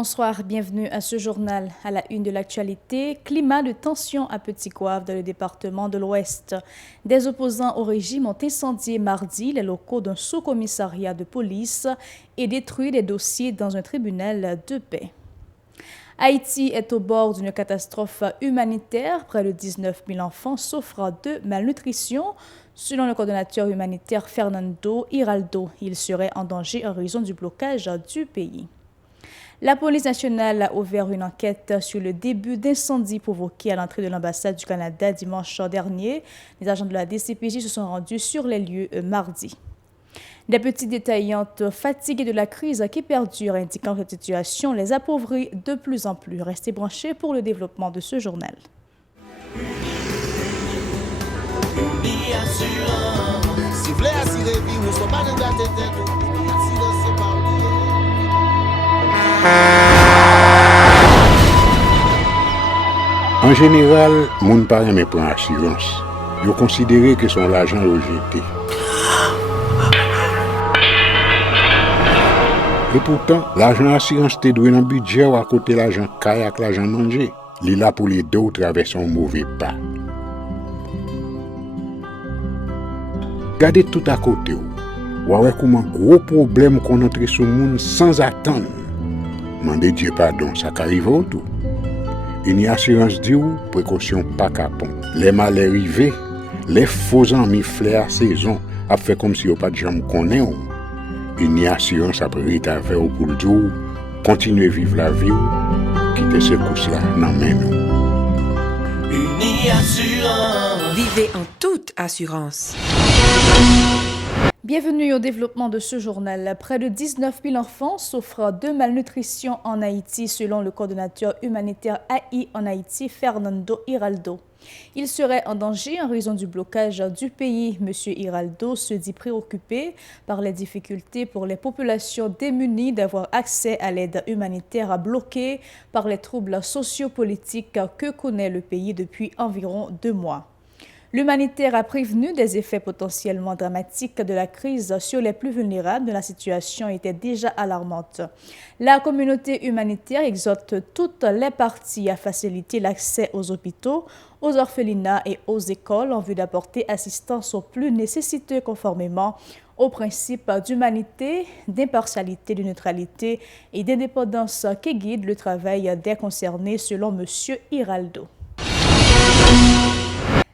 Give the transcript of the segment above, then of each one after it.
bonsoir, bienvenue à ce journal. À la une de l'actualité, climat de tension à Petit-Goâve dans le département de l'Ouest. Des opposants au régime ont incendié mardi les locaux d'un sous-commissariat de police et détruit des dossiers dans un tribunal de paix. Haïti est au bord d'une catastrophe humanitaire. Près de 19 000 enfants souffrent de malnutrition. Selon le coordonnateur humanitaire Fernando Hiraldo, ils seraient en danger en raison du blocage du pays. La police nationale a ouvert une enquête sur le début d'incendie provoqué à l'entrée de l'ambassade du Canada dimanche dernier. Les agents de la DCPJ se sont rendus sur les lieux mardi. Des petites détaillantes fatiguées de la crise qui perdure, indiquant que cette situation les appauvrit de plus en plus. Restez branchés pour le développement de ce journal. En général, moun pa reme pran assurance. Yo considéré que son l'argent yo jeté. Et pourtant, l'argent assurance te doué dans budget ou à côté l'argent kayak l'argent manger. Li là pour les deux ou traverser un mauvais pas. Gardez tout à côté ou. Ouais comment gros problème qu'on entre sur moun sans attendre. Mandez Dieu pardon, ça qu'arrive au tout. Une assurance dit ou précaution pas capon. Les malheurs arrivés, les faux amis flair saison a fait comme si on pas de jambe connaît ou. Une assurance après rétaver au pour le jour, continuer vivre la vie ou quitter ce course là nan men nous. Une assurance. Vivez en toute assurance. Bienvenue au développement de ce journal. Près de 19 000 enfants souffrent de malnutrition en Haïti, selon le coordonnateur humanitaire AI en Haïti, Fernando Hiraldo. Ils seraient en danger en raison du blocage du pays. M. Hiraldo se dit préoccupé par les difficultés pour les populations démunies d'avoir accès à l'aide humanitaire bloquée par les troubles sociopolitiques que connaît le pays depuis environ 2 mois. L'humanitaire a prévenu des effets potentiellement dramatiques de la crise sur les plus vulnérables. La situation était déjà alarmante. La communauté humanitaire exhorte toutes les parties à faciliter l'accès aux hôpitaux, aux orphelinats et aux écoles en vue d'apporter assistance aux plus nécessiteux conformément aux principes d'humanité, d'impartialité, de neutralité et d'indépendance qui guident le travail des concernés, selon M. Hiraldo.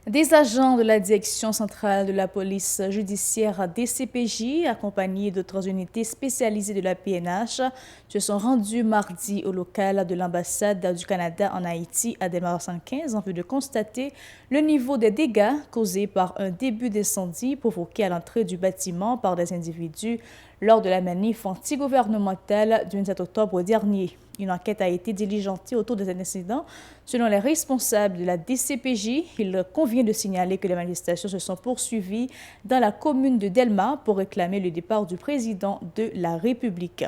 Des agents de la direction centrale de la police judiciaire DCPJ, accompagnés d'autres unités spécialisées de la PNH, se sont rendus mardi au local de l'ambassade du Canada en Haïti à Delmar 115 en vue de constater le niveau des dégâts causés par un début d'incendie provoqué à l'entrée du bâtiment par des individus lors de la manif anti-gouvernementale du 27 octobre dernier. Une enquête a été diligentée autour de cet incident. Selon les responsables de la DCPJ, il convient de signaler que les manifestations se sont poursuivies dans la commune de Delmar pour réclamer le départ du président de la République.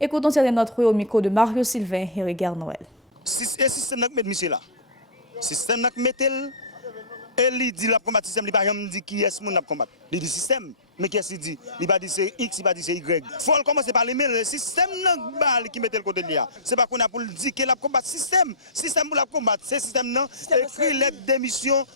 Écoutons certains d'entre eux au micro de Mario Sylvain et Regard Noël. Système qui met monsieur là. Système qui met elle dit la combattre système, il pas dit qui est mon combattre. Il dit système. Mais qu'est-ce qu'il dit? Il va dire c'est X, il va dire c'est Y. Faut commencer par le système qui met le côté là. C'est pas qu'on a pour dire que la combattre système. Système pour la combattre, c'est système non. Écrit lettre démission,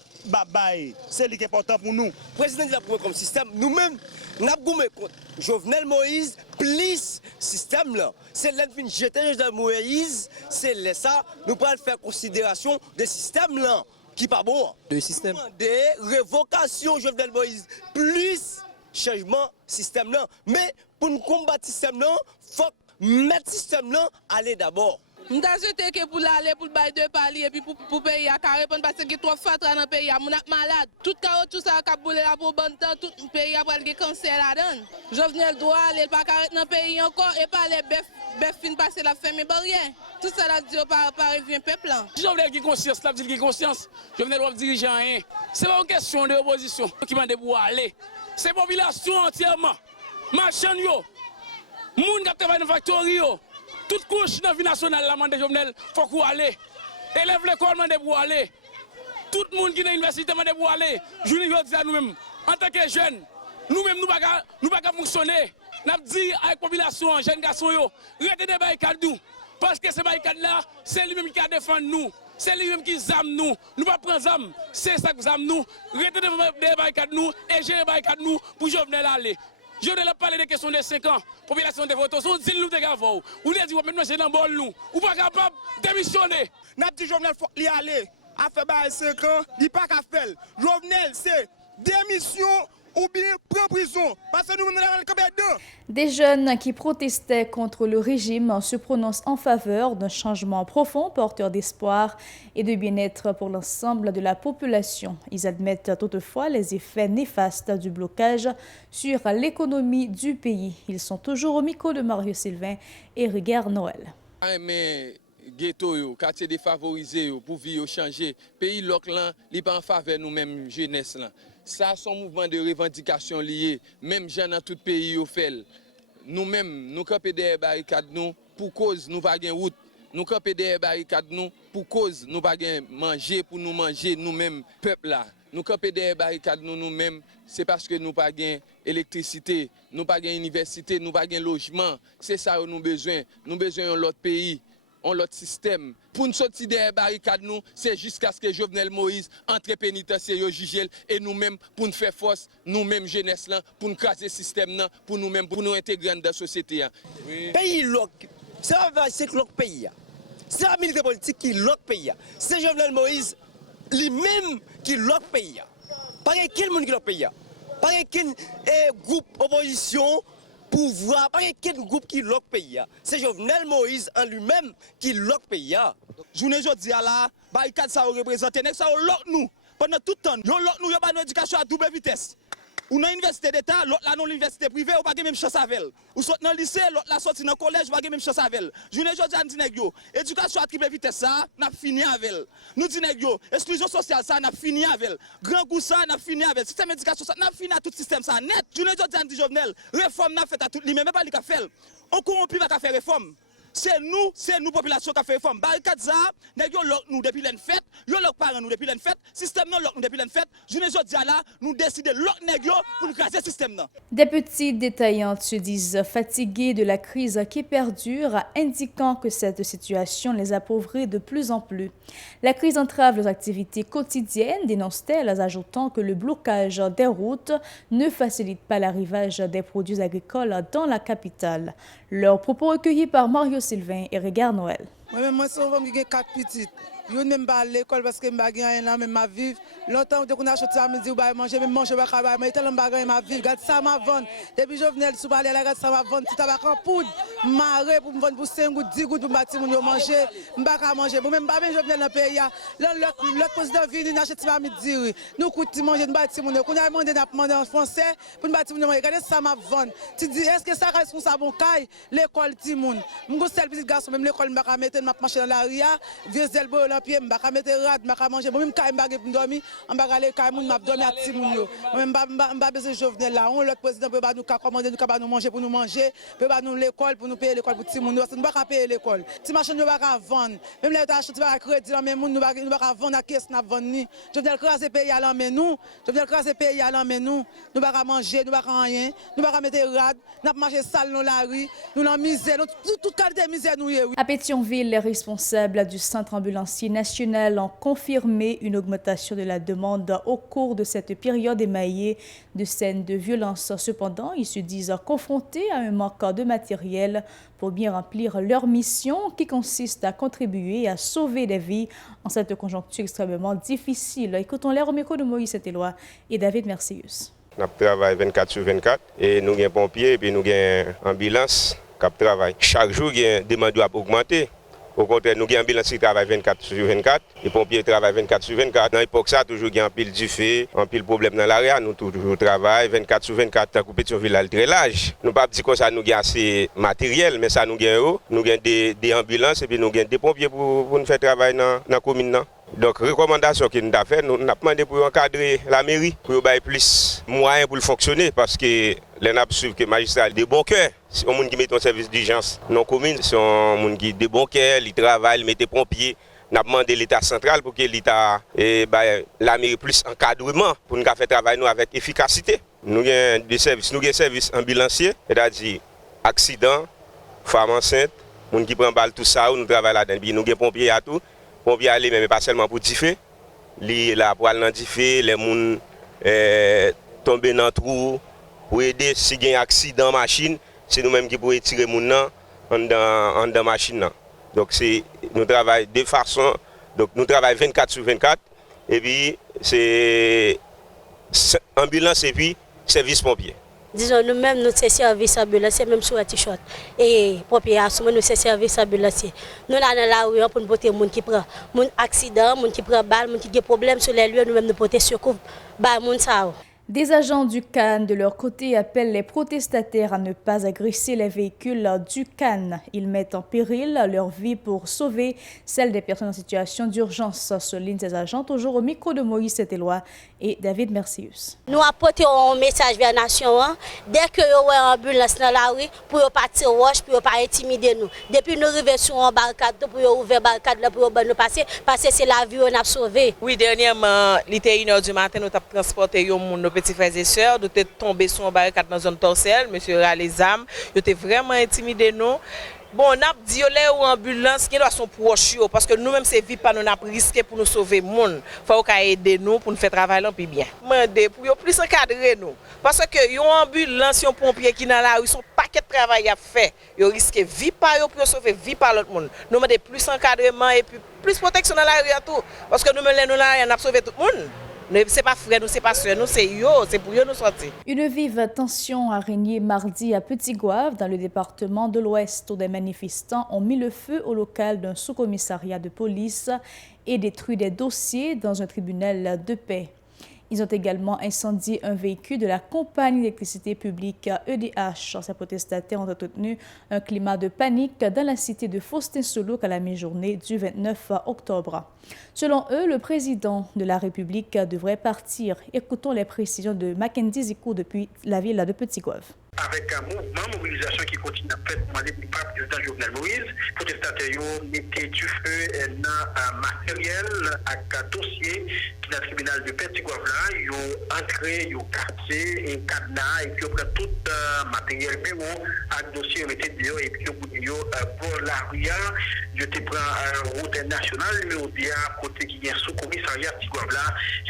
bye. C'est ce qui est important pour nous. Le président de la comme système, nous-mêmes, nous avons contre Jovenel Moïse, plus système là. C'est l'enfin jeté Jovenel Moïse, c'est ça, nous pouvons faire considération des systèmes là, qui pas bon. De système. Des révocations Jovenel Moïse, plus changement système là. Mais pour nous combattre le système là, il faut mettre le système là aller d'abord. Nous avons jeté que pour aller pour le bail de Paris et puis pour payer à carré parce qu'il y a trop fatra dans le pays, on est malade. Tout carreau tout ça a boulé là pour bon temps, tout le pays a le cancer là-dedans. Jovenel doit aller pas carré dans le pays encore et pas les bœuf fin passer la ferme et rien. Tout ça là dit par revient peuple là. Jovenel qui conscience, là dit qui conscience. Jovenel doit diriger rien. C'est pas une question de opposition qui m'a pour aller. C'est la population entièrement. Marchand yo. Moun qui travaille dans factory yo. Toute couche dans la vie nationale, la mande Jovenel, faut qu'on aller. Élève l'école, mande pour aller. Tout le monde qui est dans l'université, mande pour aller. Je nous dis à nous-mêmes, en tant que jeunes, nous-mêmes, nous ne pouvons pas fonctionner. Nous dit avec la population, jeunes garçons, restez des bails cadou. Parce que ces barricades là, c'est lui-même qui a défendu nous. C'est lui-même qui zame nous. Nous pas prendre zame. C'est ça que zame nous. Restez des barricades nous et gérer les barricades nous pour Jovenel aller. Jovenel a parlé des questions de 5 ans. Population de vote. On dit nous de gavou. Ou dit maintenant c'est dans bol nous. Ou pas capable de démissionner. N'a dit Jovenel faut y aller. A fait 5 ans, il pas qu'à faire. Jovenel c'est démission ou bien prison. Parce que nous avons le Des jeunes qui protestaient contre le régime se prononcent en faveur d'un changement profond, porteur d'espoir et de bien-être pour l'ensemble de la population. Ils admettent toutefois les effets néfastes du blocage sur l'économie du pays. Ils sont toujours au micro de Mario Sylvain et Rigueur Noël. Mais ghetto, quartier défavorisé, pour vivre changer, pays local, il n'est pas en faveur nous-mêmes jeunesse là. Ça, son mouvement de revendication lié, même gens dans tout pays au fait. Nous-mêmes, nous camper des barricades nous pour cause nous pas gain route. Nous camper des barricades nous pour cause nous pas gain manger pour nous manger nous-mêmes peuple là. Nous camper des barricades nous-mêmes, c'est parce que nous pas gain électricité, nous pas gain université, nous pas gain logement. C'est ça que nous besoin. Nous besoin d'un autre pays. On l'autre système. Pour nous sortir des barricades, nous, c'est jusqu'à ce que Jovenel Moïse entre pénitentiaire juge et nous-mêmes, pour nous faire force, nous-mêmes jeunesse là, pour nous casser le système là, pour nous-mêmes, pour nous intégrer dans la société. Oui. Pays loc, c'est l'autre pays. C'est la militaire politique qui l'autre pays. C'est Jovenel Moïse lui-même qui l'autre pays. Pas quel monde qui l'autre pays. Pas quel groupe opposition. Pouvoir, pas quel groupe qui loque pays. C'est Jovenel Moïse en lui-même qui loque pays. Journée jodi a là, barricade ça représente, ça loque nous. Pendant tout le temps, yo loque nous, yo pas une éducation à double vitesse. Ou dans l'université d'État, l'autre là dans l'université privée, ou pas même chance avec. Ou sorti dans le lycée, l'autre là sorti dans le collège, ou pas même chance avec. Journée jodi a dit nèg yo, éducation à triple vitesse ça, n'a fini avec. Nous dit nèg yo, exclusion sociale ça n'a fini avec. Grand coup ça n'a fini avec. Système éducation ça n'a fini à tout système ça net. Journée jodi a dit Jovenel, réforme n'a fait à tout lui même pas li ka faire. On corrompu va faire réforme. C'est nous population qui a fait réforme. Barricade ça, nèg yo lock nous depuis l'en fête, yo lock parents nous depuis l'en fête, système non lock nous depuis l'en fête. Journée jodi là, nous décider lock nèg yo pour nous casser système là. Des petites détaillantes se disent fatiguées de la crise qui perdure, indiquant que cette situation les appauvrit de plus en plus. La crise entrave leurs activités quotidiennes, dénoncent-elles, ajoutant que le blocage des routes ne facilite pas l'arrivage des produits agricoles dans la capitale. Leurs propos recueillis par Mario Sylvain et Rigueur Noël. Moi, je suis 4 petites. Je ne vais pas à l'école parce que je n'ai rien là, même ma vie. Longtemps, on a acheté à midi, on manger, même manger, mais tellement de ma vie. Regarde ça, ma vente. Depuis que je venais de parler, regarde ça, ma vente. Tout tabac en poudre, marre pour me vendre pour 5 gouttes, 10 gouttes pour bâtir, pour manger. Je ne vais pas manger. Même pas, je venais dans le pays. L'autre président vient, il achète à midi. Nous coûtons manger, nous bâtir. Quand on a demandé en français pour nous bâtir, regardez ça, ma vente. Tu dis, est-ce que ça reste comme ça, bon caille? L'école, Timoun. Je suis un petit garçon, même l'école, je vais mettre, je vais marcher dans la ria, vieux zelbo, pied, je vais mettre rad, je vais manger. Moi-même, je vais dormir, je vais aller à Moun, je vais dormir à Timoun. Moi-même, je vais besoin de Jovenel là. L'autre président peut nous commander, nous manger pour nous manger, peut nous l'école pour nous payer l'école pour Timoun. Nous ne pouvons pas payer l'école. Si machin nous pas vendre, même les achètes pas crédit dans mes moun, nous pas vendre à caisse n'a vendre ni. Jovenel craser pays à l'en nous. Jovenel craser pays à l'en nous. Nous pas manger, nous pas rien, nous pas mettre rad, nous manger sale dans la rue, nous dans misère, toute qualité de misère nous. À Pétionville, les responsables du centre ambulancier national ont confirmé une augmentation de la demande au cours de cette période émaillée de scènes de violence. Cependant, ils se disent confrontés à un manque de matériel pour bien remplir leur mission qui consiste à contribuer à sauver des vies en cette conjoncture extrêmement difficile. Écoutons-les au micro de Moïse Saint-Éloi et David Mercius. Nous travaillons 24 sur 24 et nous avons pompiers et puis nous avons ambulance qui travaillent. Chaque jour, il y a des demandes à augmenter. Au contraire, nous avons une ambulance qui travaille 24 sur 24, les pompiers travaillent 24 sur 24. Dans l'époque, ça, toujours il y a un pile du fait, un pile problème dans l'area. Nous toujours travaillons 24 sur 24, tant que Pétionville a très large. Nous ne pouvons pas dire que ça nous avons assez matériel, mais ça nous avons des ambulances et puis nous avons des pompiers pour nous faire travailler dans la commune. Donc, recommandation que nous avons fait, nous avons demandé pour encadrer la mairie, pour avoir plus de moyens pour fonctionner, parce que les gens suivent que les magistrats ont des bons cœurs. Si on qui met un service d'urgence dans la commune, si on qui a des bons cœurs, ils travaillent, ils mettent des pompiers. Nous avons demandé l'État central pour que l'État la mairie plus encadrement pour nous faire travailler nous avec efficacité. Nous avons des services, nous avons des services ambulanciers, c'est-à-dire accident, femmes enceintes, Moun qui prend balle tout ça, nous travaillons là-dedans. Puis nous avons pompiers à tout. Pompiers aller mais pas seulement pour differ. Li là pour aller dans differ, les moun tomber dans trou pour aider si il y a un accident machine, c'est nous-mêmes qui pouvons tirer moun en dans machine. Donc nous travaillons de façon, donc nous travaillons 24 sur 24 et puis c'est ambulance et puis service pompier. Disons nous-mêmes nous sommes service ambulancier même sur un t-shirt et pompier assume nous sommes service ambulancier. Nous là dans la rue pour nous porter monde qui prend monde accident, monde qui prend balle, monde qui a problème sur les lieux nous-mêmes nous porter secours ba monde ça. Des agents du CAN, de leur côté, appellent les protestataires à ne pas agresser les véhicules du CAN. Ils mettent en péril leur vie pour sauver celle des personnes en situation d'urgence, soulignent ces agents, toujours au micro de Moïse Saint-Éloi et David Mercius. Nous apportons un message vers la nation. Dès que vous avez une ambulance dans la rue, pour ne pas tirer roche, pour ne pas intimider nous. Depuis nous arrivons sur une barricade, pour ouvrir la barricade, pour nous passer, parce que c'est la vie qu'on a sauvée. Oui, dernièrement, il était 1h du matin, nous avons transporté nos petits frères et sœurs, nous sommes tombés sur une barricade dans une torselle, monsieur les âmes, ils étaient vraiment intimidés nous. Bon, on a dit ou ambulance qui doit son proche parce que nous-mêmes c'est vie pas nous n'a risqué pour nous sauver monde. Faut qu'on aider nous pour nous faire travailler plus bien. Demander pour plus encadrer nous parce que yon ambulance, yon pompier qui dans la rue son paquet de travail à faire. Yo risque vie pas yo pour sauver vie par l'autre monde. Nous demander plus encadrement et puis plus protection dans la rue à tout parce que nous là on a sauvé tout le monde. Ce n'est pas frère, nous, c'est pas soeur, nous, c'est yo, c'est pour yo nous sortir. Une vive tension a régné mardi à Petit-Gouave, dans le département de l'Ouest, où des manifestants ont mis le feu au local d'un sous-commissariat de police et détruit des dossiers dans un tribunal de paix. Ils ont également incendié un véhicule de la compagnie d'électricité publique EDH. Ces protestataires ont entretenu un climat de panique dans la cité de Faustin-Soulouk à la mi-journée du 29 octobre. Selon eux, le président de la République devrait partir. Écoutons les précisions de Mackenzie Zikou depuis la ville de Petit-Gouave. Avec un mouvement, mobilisation qui continue à faire pour le président Jovenel Moïse, les protestataires mettaient du feu dans un matériel avec un dossier qui dans le tribunal de Petit-Gouave. Ils ont entré, ils ont cassé un cadenas et puis ils ont pris tout matériel bureau avec dossier, ils mettaient dehors et puis ils ont pour la rue, ils ont pris une route nationale, mais au dia côté qui est sous-commissariat Petit-Gouave,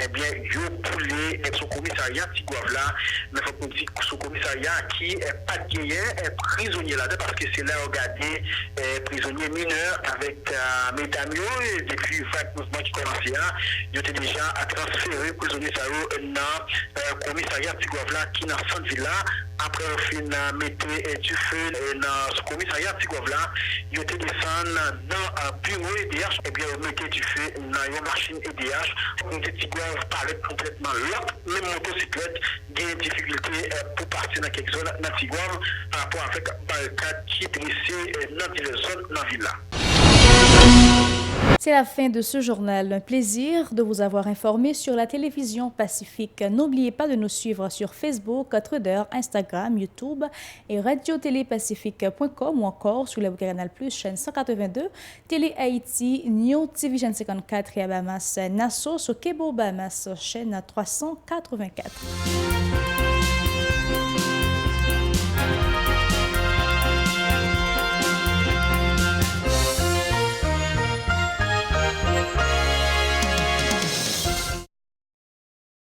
eh bien, ils ont poulé sous-commissariat Petit-Gouave, mais il faut qu'on dise sous-commissariat qui n'est pas gagné, est prisonnier là-dedans parce que c'est là regardé prisonnier mineur avec mesdames et depuis 20 mouvements qui commençaient, ils étaient déjà à transférer prisonnier dans le commissariat Petit-Gouave qui est dans cette ville-là. Après au final mettre du feu dans ce commissariat Petit-Gouave, ils étaient descendus dans un bureau EDH et bien ils mettaient du feu dans une machine EDH. On dit Petit-Gouave parlait complètement l'autre, même motocyclette, il y a des difficultés pour partir dans quelques zones dans Petit-Gouave par rapport avec barricade qui est dressée dans les zones dans la ville. C'est la fin de ce journal. Un plaisir de vous avoir informé sur la télévision Pacifique. N'oubliez pas de nous suivre sur Facebook, Twitter, Instagram, YouTube et radiotélépacifique.com ou encore sur le Canal Plus, chaîne 182, Télé Haïti, New TV, chaîne 54 et à Bahamas, Nassau, sur Kebo Bahamas, chaîne 384.